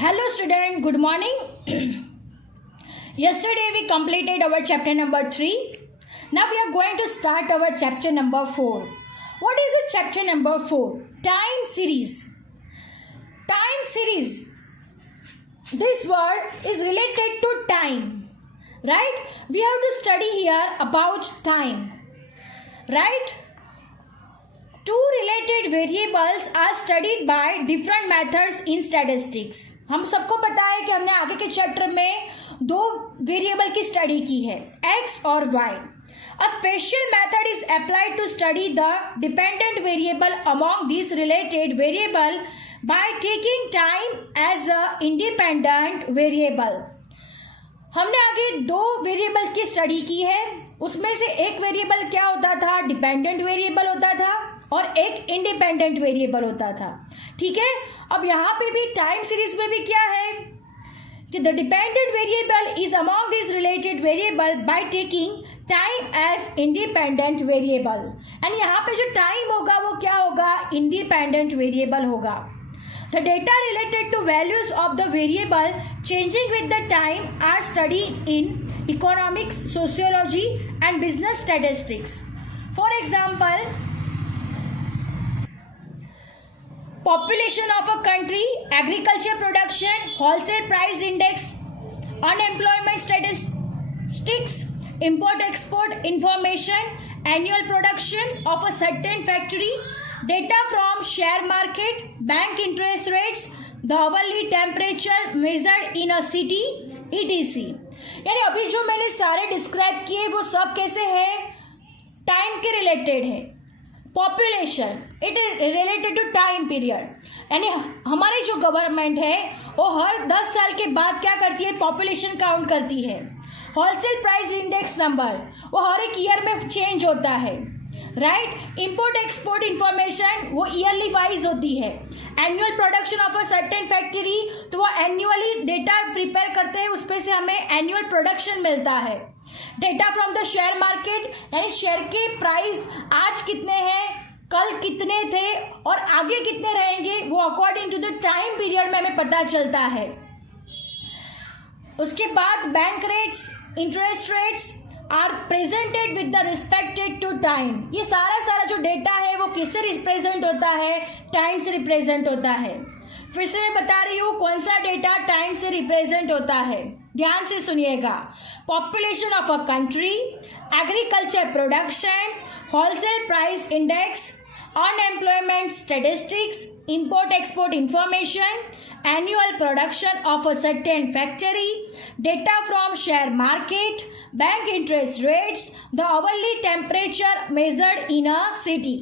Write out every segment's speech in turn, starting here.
Hello student, good morning. Yesterday we completed our chapter number 3. Now we are going to start our chapter number 4. What is the chapter number 4? Time series. Time series. This word is related to time. Right? We have to study here about time. Right? Two related variables are studied by different methods in statistics. हम सबको पता है कि हमने आगे के chapter में दो वेरिएबल की स्टडी की है, x और y. A special method is applied to study the dependent variable among these related variable by taking time as a independent variable. हमने आगे दो वेरिएबल की स्टडी की है. उसमें से एक वेरिएबल क्या होता था? डिपेंडेंट वेरिएबल होता था और एक इंडिपेंडेंट वेरिएबल होता था. ठीक है. अब यहाँ पे भी टाइम सीरीज में भी क्या है कि the dependent variable is among this related variable by taking time as independent variable. And यहाँ पे जो टाइम होगा वो क्या होगा? इंडिपेंडेंट वेरिएबल होगा. The data related to values of the variable changing with the time are studied in economics, sociology and business statistics. For example, population of a country, agriculture production, wholesale price index, unemployment statistics, import-export information, annual production of a certain factory, data from share market, bank interest rates, the hourly temperature measured in a city, etc. यानी अभी जो मैंने सारे describe किए वो सब कैसे है? टाइम के रिलेटेड है. Population it is related to time period. यानी हमारी जो गवर्नमेंट है वो हर 10 साल के बाद क्या करती है? पॉपुलेशन काउंट करती है. होलसेल प्राइस इंडेक्स नंबर वो हर एक ईयर में चेंज होता है. राइट. इंपोर्ट एक्सपोर्ट इंफॉर्मेशन वो ईयरली वाइज होती है. Annual production of a certain factory तो वो एनुअली डेटा प्रिपेयर करते हैं, उस पे से हमें एनुअल प्रोडक्शन मिलता है. Data from the share market यानी शेयर के प्राइस आज कितने हैं, कल कितने थे और आगे कितने रहेंगे वो according to the time period में हमें पता चलता है. उसके बाद bank rates, interest rates are presented with the respected to time. ये सारा जो डेटा है वो किससे रिप्रेजेंट होता है? टाइम से रिप्रेजेंट होता है. फिर से मैं बता रही हूँ कौन सा डेटा टाइम से रिप्रेजेंट होता है. ध्यान से सुनिएगा. Population of a country, agriculture production, wholesale price index, unemployment statistics, import-export information, annual production of a certain factory, data from share market, bank interest rates, the hourly temperature measured in a city.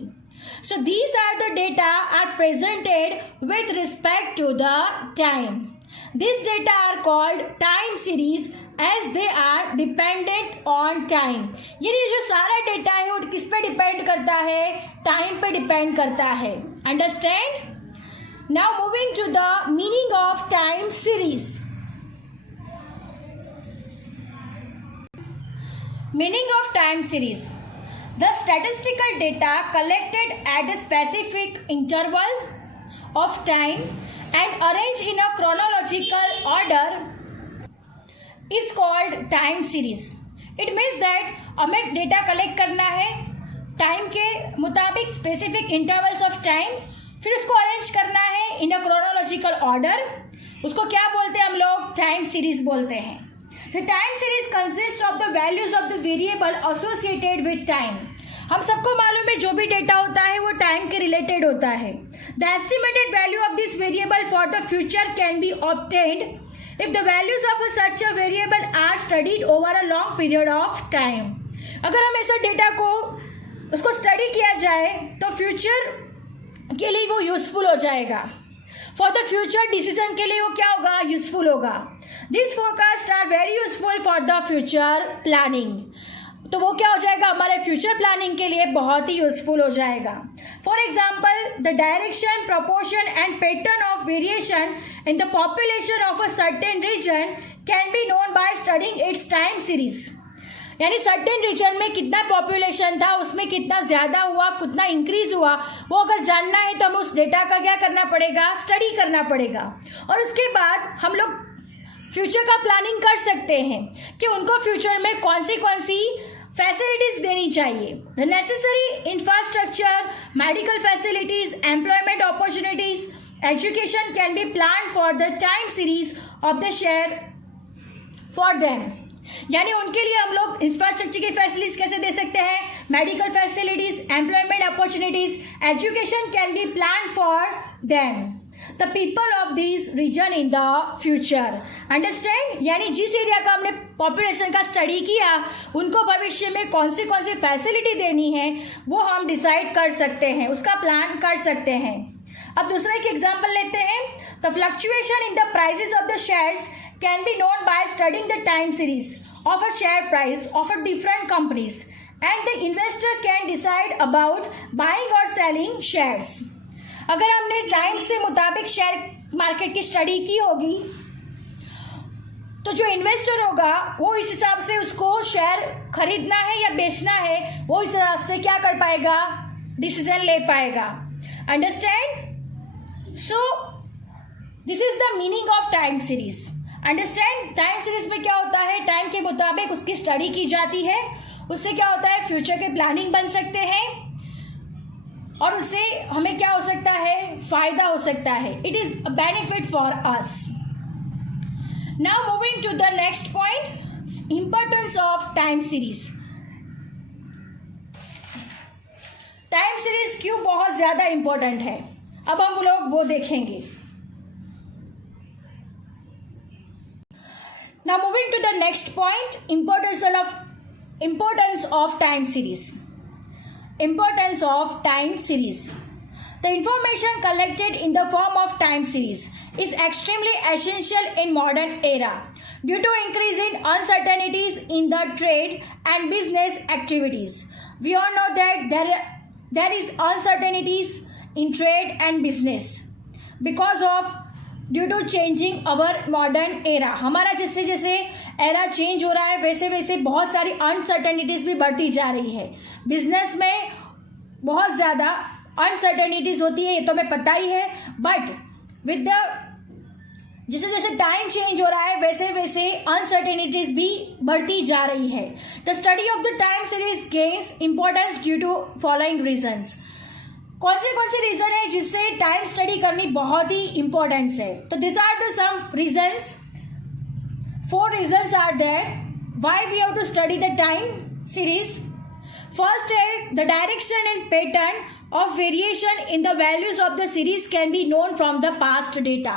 So these are the data are presented with respect to the time. These data are called time series as they are dependent on time. यानी जो सारा data है वो किस पे depend करता है? Time पे डिपेंड करता है. Understand? Now moving to the meaning of time series. Meaning of time series. The statistical data collected at a specific interval of time and arranged in a chronological order is called time series. It means that हमें data collect करना है time के मुताबिक specific intervals of time, फिर उसको arrange करना है इन अ chronological order. उसको क्या बोलते हैं हम लोग? टाइम सीरीज बोलते हैं. The time series consists of the values of the variable associated with time. हम सबको मालूम है जो भी डेटा होता है वो टाइम के रिलेटेड होता है. The estimated value of this variable for the future can be obtained if the values of such a variable are studied over a long period of time. अगर हम ऐसा डेटा को उसको स्टडी किया जाए तो फ्यूचर के लिए वो यूजफुल हो जाएगा. फॉर द फ्यूचर डिसीजन के लिए वो क्या होगा? यूजफुल होगा. This forecast are very useful for the future planning. तो वो क्या हो जाएगा? हमारे फ्यूचर प्लानिंग के लिए बहुत ही यूजफुल हो जाएगा. For example the direction, proportion and pattern of variation in the population of a certain region can be known by studying its time series. यानी सर्टेन रीजन में कितना पॉपुलेशन था, उसमें कितना ज़्यादा हुआ, कितना इंक्रीज हुआ, वो अगर जानना है तो हमें उस डेटा का क्या करना पड़ेगा, स्टडी करना पड़ेगा। और उसके बाद हम लोग फ्यूचर का प्लानिंग कर सकते हैं कि उनको फ्यूचर में कौन सी फैसिलिटीज देनी चाहिए। The necessary infrastructure, medical facilities, employment opportunities, education can be plan for the time series of the share for them. यानी उनके लिए हम लोग इंफ्रास्ट्रक्चर की फैसिलिटीज कैसे दे सकते हैं, medical facilities, employment opportunities, education can be plan for them the people of this region in the future. Understand? यानी जिस एरिया का हमने पॉपुलेशन का स्टडी किया, उनको भविष्य में कौन सी फैसिलिटी देनी है वो हम डिसाइड कर सकते हैं, उसका प्लान कर सकते हैं। अब दूसरा एक एग्जाम्पल लेते हैं। The fluctuation in the prices of the shares can be known by studying the time series of a share price of a different companies and the investor can decide about buying और selling shares. अगर हमने time से मुताबिक share market की study की होगी तो जो इन्वेस्टर होगा वो इस हिसाब से उसको शेयर खरीदना है या बेचना है, वो इस हिसाब से क्या कर पाएगा, डिसीजन ले पाएगा। Understand? So this is the meaning of time series. Understand? Time series में क्या होता है, टाइम के मुताबिक उसकी स्टडी की जाती है, उससे क्या होता है, फ्यूचर के प्लानिंग बन सकते हैं और उससे हमें क्या हो सकता है, फायदा हो सकता है। It is a benefit for us. Now moving to the next point, importance of time series. Time series क्यों बहुत ज्यादा इंपॉर्टेंट है, अब हम लोग वो देखेंगे। Now moving to the next point, importance of time series. Importance of time series. The information collected in the form of time series is extremely essential in modern era due to increase in uncertainties in the trade and business activities. We all know that there is uncertainties in trade and business because of due to changing our modern era. हमारा जैसे जैसे era change हो रहा है वैसे वैसे बहुत सारी अनसर्टेनिटीज भी बढ़ती जा रही है। बिजनेस में बहुत ज़्यादा अनसर्टेनिटीज होती है, ये तो हमें पता ही है, बट विद द जैसे जैसे टाइम चेंज हो रहा है वैसे वैसे अनसर्टेनिटीज भी बढ़ती जा रही है। The study of the time series gains importance due to following reasons. कौन से रीजन है जिससे टाइम स्टडी करनी बहुत ही इंपॉर्टेंस है, तो this are the some reasons, 4 reasons are there why we have to study the time series. First है the direction and pattern of variation in the values of the series can be known from the past data.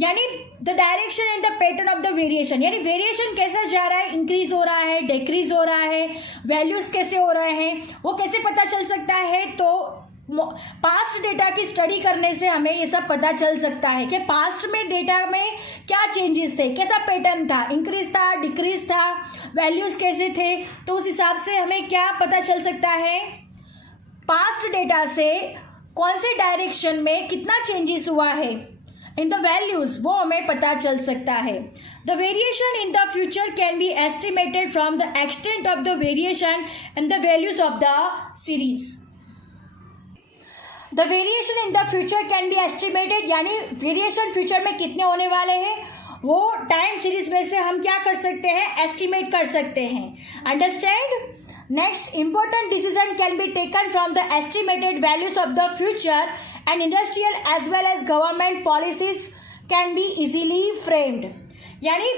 यानी the direction and the pattern of the variation, यानी variation कैसा जा रहा है, increase हो रहा है, डिक्रीज हो रहा है, वैल्यूज कैसे हो रहे हैं, वो कैसे पता चल सकता है। तो पास्ट डेटा की स्टडी करने से हमें ये सब पता चल सकता है कि पास्ट में डेटा में क्या चेंजेस थे, कैसा पैटर्न था, इंक्रीज था, डिक्रीज था, वैल्यूज कैसे थे। तो उस हिसाब से हमें क्या पता चल सकता है, पास्ट डेटा से कौन से डायरेक्शन में कितना चेंजेस हुआ है इन द वैल्यूज, वो हमें पता चल सकता है। The variation in the future can be estimated from the extent of the variation and the values of the series. The variation in the future can be estimated, यानी variation future में कितने होने वाले हैं वो टाइम सीरीज में से हम क्या कर सकते हैं, एस्टिमेट कर सकते हैं। Understand? Next, important decision can be taken from the estimated values of the future and industrial as well as government policies can be easily framed. यानी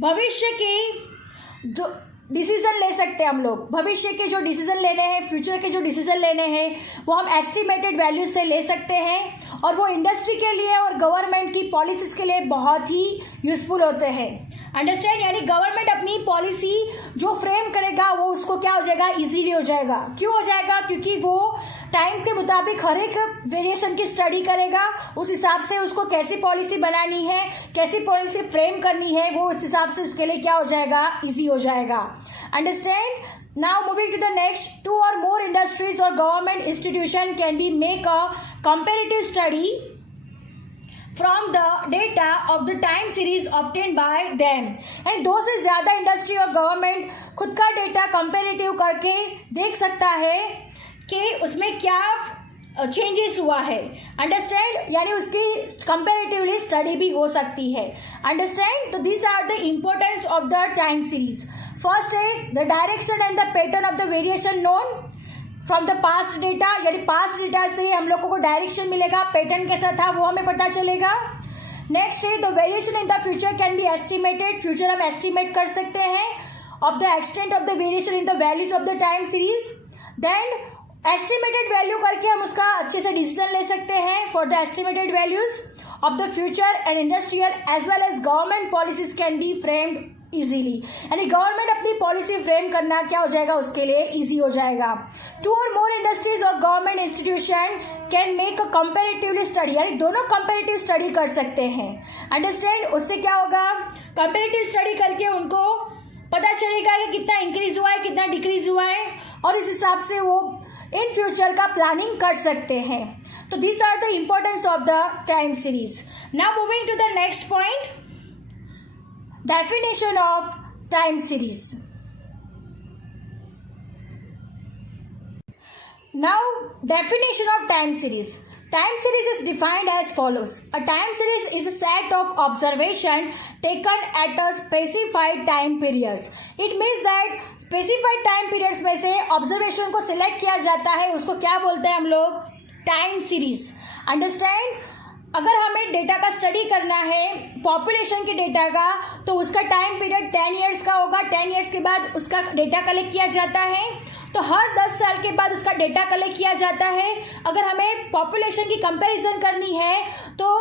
भविष्य की जो डिसीजन ले सकते हैं हम लोग, भविष्य के जो डिसीजन लेने हैं, फ्यूचर के जो डिसीजन लेने हैं वो हम एस्टिमेटेड वैल्यूज से ले सकते हैं और वो इंडस्ट्री के लिए और गवर्नमेंट की पॉलिसीज के लिए बहुत ही यूजफुल होते हैं। अंडरस्टैंड? यानी गवर्नमेंट अपनी पॉलिसी जो फ्रेम करेगा वो उसको क्या हो जाएगा, इजीली हो जाएगा। क्यों हो जाएगा? क्योंकि वो टाइम के मुताबिक हर एक वेरिएशन की स्टडी करेगा, उस हिसाब से उसको कैसी पॉलिसी बनानी है, कैसी पॉलिसी फ्रेम करनी है, वो उस हिसाब से उसके लिए क्या हो जाएगा, इजी हो जाएगा। Understand? Now moving to the next, 2 or more industries or government institution can be make a comparative study from the data of the time series obtain bye them. यानी दो से ज़्यादा इंडस्ट्री और गवर्नमेंट खुद का data comparative करके देख सकता है कि उसमें क्या चेंजेस हुआ है। अंडरस्टैंड, यानी उसकी कंपेरेटिवली स्टडी भी हो सकती है। अंडरस्टैंड, तो this are the importance of the time series. First है the direction and the pattern of the variation known from the past data, यानी पास्ट डेटा से हम लोगों को डायरेक्शन मिलेगा, पैटर्न कैसा था वो हमें पता चलेगा। नेक्स्ट है the variation in the future can be estimated, future हम एस्टिमेट कर सकते हैं of the extent of the variation in the values of the time series. Then estimated value करके हम उसका अच्छे से डिसीजन ले सकते हैं for the estimated values of the future and industrial as well as government policies can be framed easily, यानी government अपनी पॉलिसी फ्रेम करना क्या हो जाएगा उसके लिए इजी हो जाएगा। 2 और मोर इंडस्ट्रीज और government institution can make a comparatively study, यानी दोनों कंपैरेटिव स्टडी कर सकते हैं। अंडरस्टैंड, उससे क्या होगा, कंपैरेटिव स्टडी करके उनको पता चलेगा कि कितना इंक्रीज हुआ है, कितना डिक्रीज हुआ है, और इस हिसाब से वो इन फ्यूचर का प्लानिंग कर सकते हैं। तो this are the importance of the time series. Now moving to the next point, definition of time series. Now, definition of time series. Time series is defined as follows. A time series is a set of observation taken at a specified time periods. It means that specified time periods में से observation को select किया जाता है, उसको क्या बोलते हैं हम लोग, time series. Understand? अगर हमें डेटा का स्टडी करना है पॉपुलेशन के डेटा का, तो उसका टाइम पीरियड 10 ईयर्स का होगा। 10 ईयर्स के बाद उसका डेटा कलेक्ट किया जाता है, तो हर 10 साल के बाद उसका डेटा कलेक्ट किया जाता है। अगर हमें पॉपुलेशन की कंपैरिजन करनी है, तो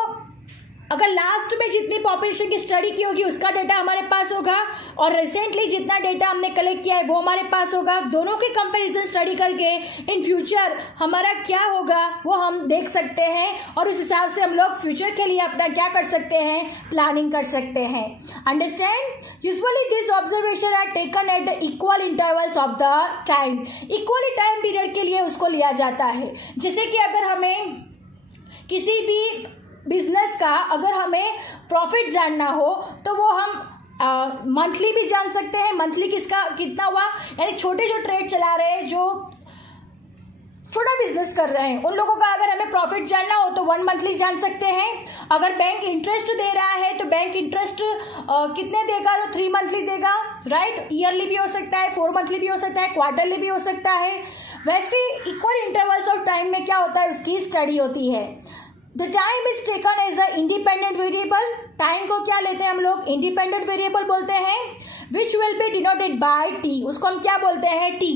अगर लास्ट में जितनी पॉपुलेशन की स्टडी की होगी उसका डेटा हमारे पास होगा, और रिसेंटली जितना डेटा हमने कलेक्ट किया है वो हमारे पास होगा। दोनों के कंपैरिजन स्टडी करके इन फ्यूचर हमारा क्या होगा वो हम देख सकते हैं, और उस हिसाब से हम लोग फ्यूचर के लिए अपना क्या कर सकते हैं, प्लानिंग कर सकते हैं। Understand, usually this observation are taken at the equal intervals of the time. Equally time period के लिए उसको लिया जाता है। जैसे कि अगर हमें किसी भी बिजनेस का अगर हमें प्रॉफिट जानना हो, तो वो हम मंथली भी जान सकते हैं, मंथली किसका कितना हुआ, यानी छोटे जो ट्रेड चला रहे हैं, जो छोटा बिजनेस कर रहे हैं, उन लोगों का अगर हमें प्रॉफिट जानना हो तो 1 मंथली जान सकते हैं। अगर बैंक इंटरेस्ट दे रहा है तो बैंक इंटरेस्ट कितने देगा, तो 3 मंथली देगा, राइट। ईयरली भी हो सकता है, 4 मंथली भी हो सकता है, क्वार्टरली भी हो सकता है। वैसे इक्वल इंटरवल्स ऑफ टाइम में क्या होता है, उसकी स्टडी होती है। The time is taken as a independent variable. Time को क्या लेते हैं हम लोग, इंडिपेंडेंट वेरिएबल बोलते हैं, which will be denoted by T, उसको हम क्या बोलते हैं, T.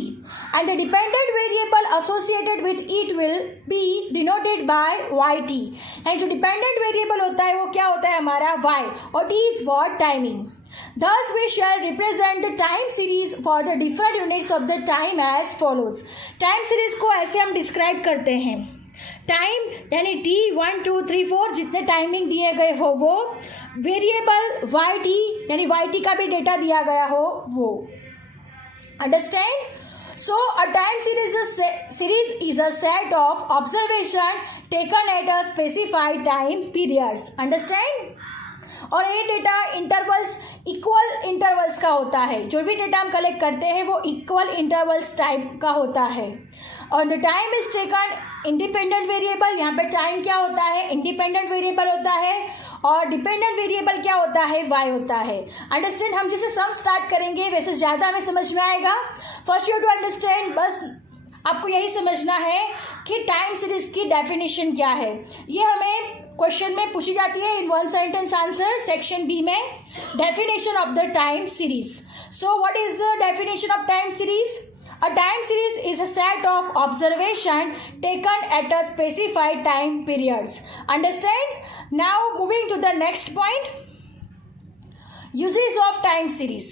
And the dependent variable associated with it will be denoted by Y T. एंड जो डिपेंडेंट वेरिएबल होता है वो क्या होता है हमारा, वाई, और T is what, timing. Thus we shall represent the time series for the different units of the time as follows. Time series को ऐसे हम डिस्क्राइब करते हैं, टाइम यानी टी 1 2 3 4 जितने टाइमिंग दिए गए हो वो, वेरिएबल वाई टी यानी वाई टी का भी डेटा दिया गया हो वो। Understand, so a time series is a set of observation taken at a specified time periods. Understand, और ये डेटा इंटरवल्स इक्वल इंटरवल्स का होता है, जो भी डेटा हम कलेक्ट करते हैं वो इक्वल इंटरवल्स टाइम का होता है। और the time is taken independent variable, यहाँ पे टाइम क्या होता है, इंडिपेंडेंट वेरिएबल होता है, और डिपेंडेंट वेरिएबल क्या होता है, वाई होता है। अंडरस्टैंड, हम जैसे सम स्टार्ट करेंगे वैसे ज़्यादा हमें समझ में आएगा। फर्स्ट यू टू अंडरस्टैंड, बस आपको यही समझना है कि टाइम सीरीज की डेफिनेशन क्या है। ये हमें क्वेश्चन में पूछी जाती है इन 1 सेंटेंस आंसर सेक्शन बी में, definition of the time series. So what is the definition of time series? A time series is a set of observation taken at a specified time periods. Understand? Now moving to the next point, uses of time series.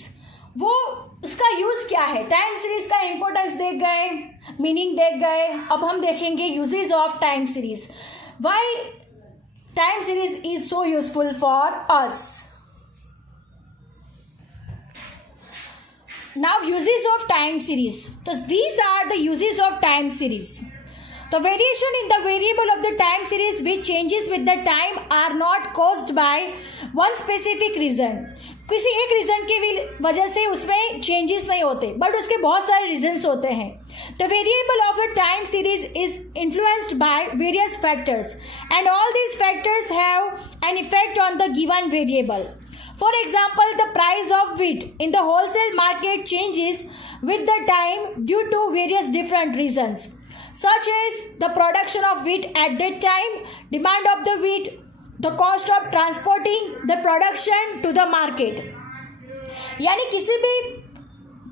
वो उसका use क्या है, time series का importance देख गए, meaning देख गए, अब हम देखेंगे uses of time series. Why time series is so useful for us. Now uses of time series. So these are the uses of time series. The variation in the variable of the time series which changes with the time are not caused by one specific reason. किसी एक reason की वजह से उसमें changes नहीं होते, but उसके बहुत सारे रीजंस होते हैं. The variable of a time series is influenced by various factors and all these factors have an effect on the given variable. For example, the price of wheat in the wholesale market changes with the time due to various different reasons, such as the production of wheat at that time, demand of the wheat, the cost of transporting the production to the market. यानी किसी भी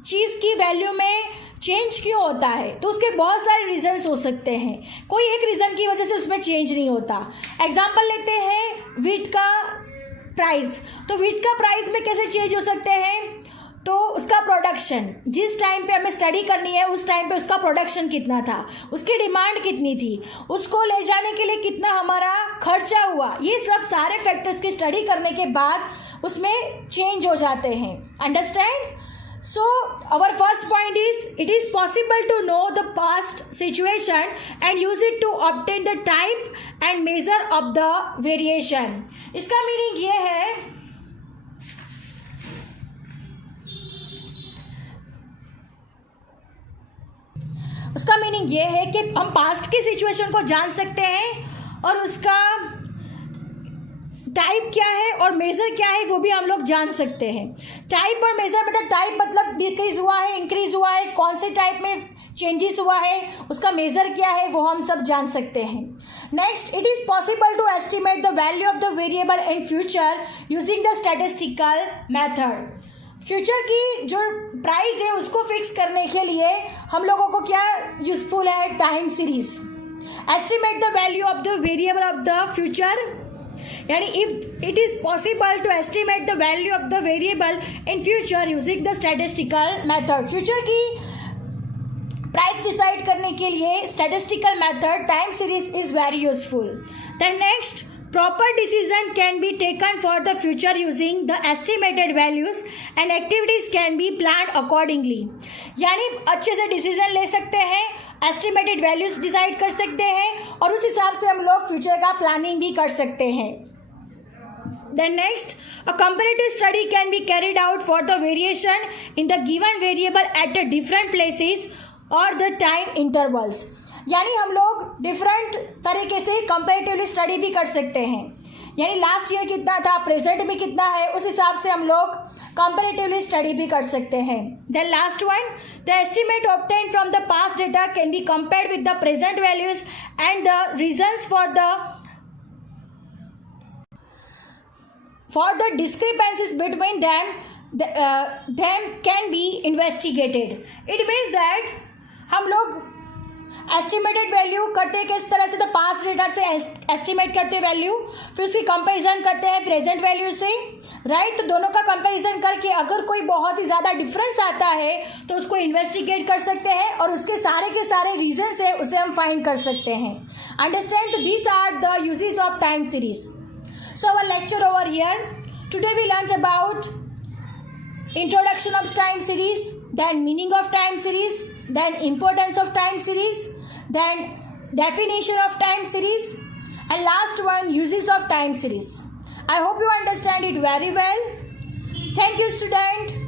चीज़ की value में change क्यों होता है, तो उसके बहुत सारे रीजंस हो सकते हैं. कोई एक रीज़न की वजह से उसमें चेंज नहीं होता. एग्जाम्पल लेते हैं व्हीट का प्राइस. तो व्हीट का प्राइस में कैसे चेंज हो सकते हैं, तो उसका प्रोडक्शन, जिस टाइम पे हमें स्टडी करनी है उस टाइम पे उसका प्रोडक्शन कितना था, उसकी डिमांड कितनी थी, उसको ले जाने के लिए कितना हमारा खर्चा हुआ, ये सब सारे फैक्टर्स की स्टडी करने के बाद उसमें चेंज हो जाते हैं. Understand? So our first point is it is possible to know the past situation and use it to obtain the type and measure of the variation. इसका मीनिंग ये है, उसका मीनिंग ये है कि हम पास्ट की सिचुएशन को जान सकते हैं और उसका टाइप क्या है और मेज़र क्या है वो भी हम लोग जान सकते हैं. टाइप और मेज़र मतलब टाइप मतलब डिक्रीज हुआ है, इंक्रीज हुआ है, कौन से टाइप में चेंजेस हुआ है, उसका मेज़र क्या है वो हम सब जान सकते हैं. Next, it is possible to estimate the value of the variable in future using the statistical method. Future की जो प्राइस है उसको फिक्स करने के लिए हम लोगों को क्या यूजफुल है, time series. Estimate the value of the variable of the future, यानी if it is possible to estimate the value of the variable in future using the statistical method. Future की प्राइस डिसाइड करने के लिए statistical method time series is very useful. Then next, proper decision can be taken for the future using the estimated values and activities can be planned accordingly. यानी अच्छे से decision ले सकते हैं, एस्टिमेटेड वैल्यूज डिसाइड कर सकते हैं और उस हिसाब से हम लोग फ्यूचर का प्लानिंग भी कर सकते हैं. Then next, a comparative study can be carried out for the variation in the given variable at the different places or the time intervals. यानी हम लोग डिफरेंट तरीके से कंपेरेटिवली स्टडी भी कर सकते हैं. यानी लास्ट ईयर कितना था, प्रेजेंट में कितना है, उस हिसाब से हम लोग कंपेरेटिवली स्टडी भी कर सकते हैं. Then last one, the estimate obtain from the past data can be compared with the present values and the reasons for the discrepancies between them can be investigated. It means that हम लोग estimated value करते हैं किस तरह से, तो past data से estimate करते हैं वैल्यू, फिर उसकी कंपैरिजन करते हैं प्रेजेंट वैल्यू से, राइट. तो दोनों का कंपैरिजन करके अगर कोई बहुत ही ज़्यादा डिफरेंस आता है तो उसको इन्वेस्टिगेट कर सकते हैं और उसके सारे के सारे रीजंस है उसे हम फाइंड कर सकते हैं. अंडरस्टैंड? तो these are the uses of time series. So our lecture over here. Today we learn about introduction of time series, then meaning of time series, then importance of time series, then definition of time series, and last one, uses of time series. I hope you understand it very well. Thank you, student.